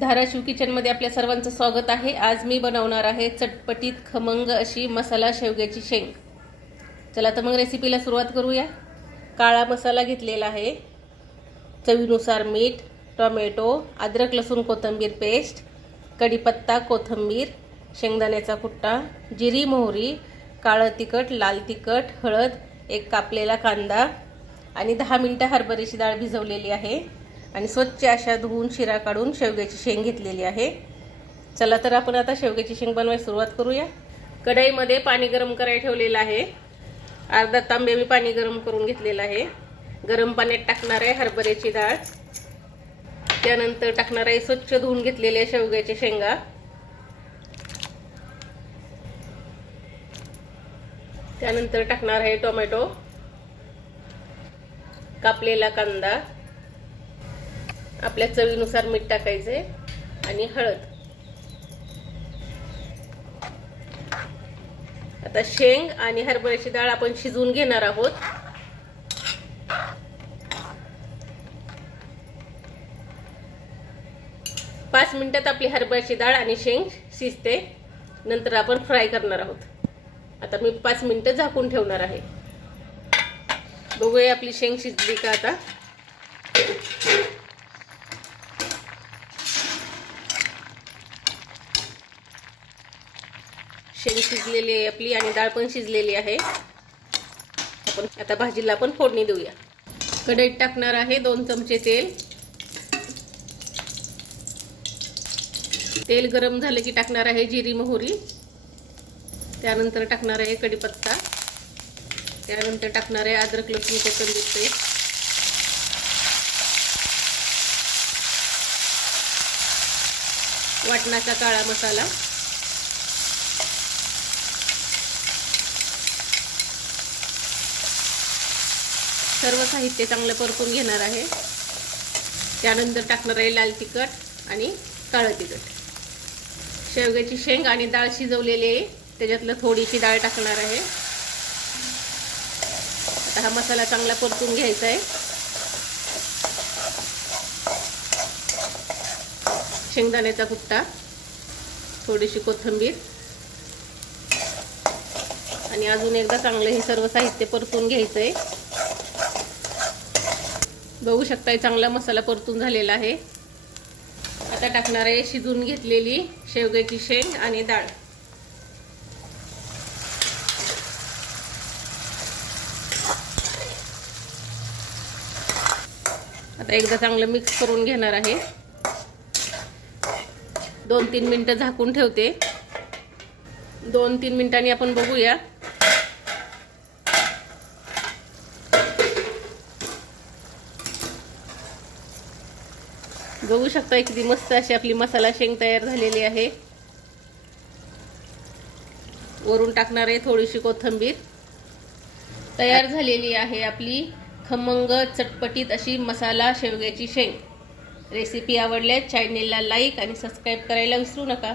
धाराशिव किचनमध्ये आपल्या सर्वांचं स्वागत आहे. आज मी बनवणार आहे चटपटीत खमंग अशी मसाला शेवग्याची शेंग. चला तर मग रेसिपीला सुरुवात करूया. काळा मसाला घेतलेला आहे. चवीनुसार मीठ टोमॅटो अद्रक लसूण कोथिंबीर पेस्ट कढीपत्ता कोथिंबीर शेंगदाण्याचा कुट्टा जिरी मोहरी काळं तिखट लाल तिखट हळद एक कापलेला कांदा आणि दहा मिनटं हरभऱ्याची डाळ भिजवलेली आहे. आणि स्वच्छ अशा धुवून शिरा काढून शेवग्याची शेंग घेतलेली आहे. चला तर आपण आता शेवग्याची शेंग बनवायला सुरुवात करूया. कढईमध्ये पाणी गरम करायला ठेवलेलं आहे. अर्धा तांबे मी पाणी गरम करून घेतलेलं आहे. गरम पाण्यात टाकणार आहे हरभऱ्याची डाळ. त्यानंतर टाकणार आहे स्वच्छ धुवून घेतलेल्या शेवग्याच्या शेंगा. त्यानंतर टाकणार आहे टोमॅटो. कापलेला कांदा. आपल्या चवीनुसार मीठ टाकायचे आणि हळद. आता शेंग आणि हरभऱ्याची डाळ आपण शिजवून घेणार आहोत. पाच मिनिटात आपली हरभऱ्याची डाळ आणि शेंग शिजते. नंतर आपण फ्राय करणार आहोत. आता मी पाच मिनिटं झाकून ठेवणार आहे. बघूया आपली शेंग शिजली का आता. शेंग शिजलेली आहे आपली आणि डाळ पण शिजलेली आहे. आपण आता भाजीला आपण फोडणी देऊया. कढईत टाकणार आहे दोन चमचे तेल. तेल गरम झालं की टाकणार आहे जिरी मोहरी. त्यानंतर टाकणार आहे कढीपत्ता. त्यानंतर टाकणार आहे अद्रक लसूण कोथिंबीर पेस्ट. वाटणाचा काळा मसाला. सर्व साहित्य चांगलं परतून घेणार आहे. त्यानंतर टाकणार आहे लाल तिखट आणि काळं तिखट. शेवग्याची शेंग आणि डाळ शिजवलेली आहे. त्याच्यातलं थोडीशी डाळ टाकणार आहे. आता हा मसाला चांगला परतून घ्यायचा आहे. शेंगदाण्याचा कुट्टा थोडीशी कोथिंबीर आणि अजून एकदा चांगलं हे सर्व साहित्य परतून घ्यायचं आहे बघू शकताय चांगला मसाला परतून झालेला आहे. आता टाकणार आहे शिजून घेतलेली शेवग्याची शेंग आणि डाळ. आता एकदा चांगलं मिक्स करून घेणार आहे. दोन तीन मिनटं झाकून ठेवते. दोन तीन मिनिटांनी आपण बघूया. बघू शकता किती मस्त अशी आपली मसाला शेंग तयार झालेली आहे. वरून टाकणार आहे थोडीशी कोथिंबीर. तयार झालेली आहे आपली खमंग चटपटीत अशी मसाला शेवग्याची शेंग. रेसिपी आवडल्यास चॅनेलला लाईक आणि सबस्क्राईब करायला विसरू नका.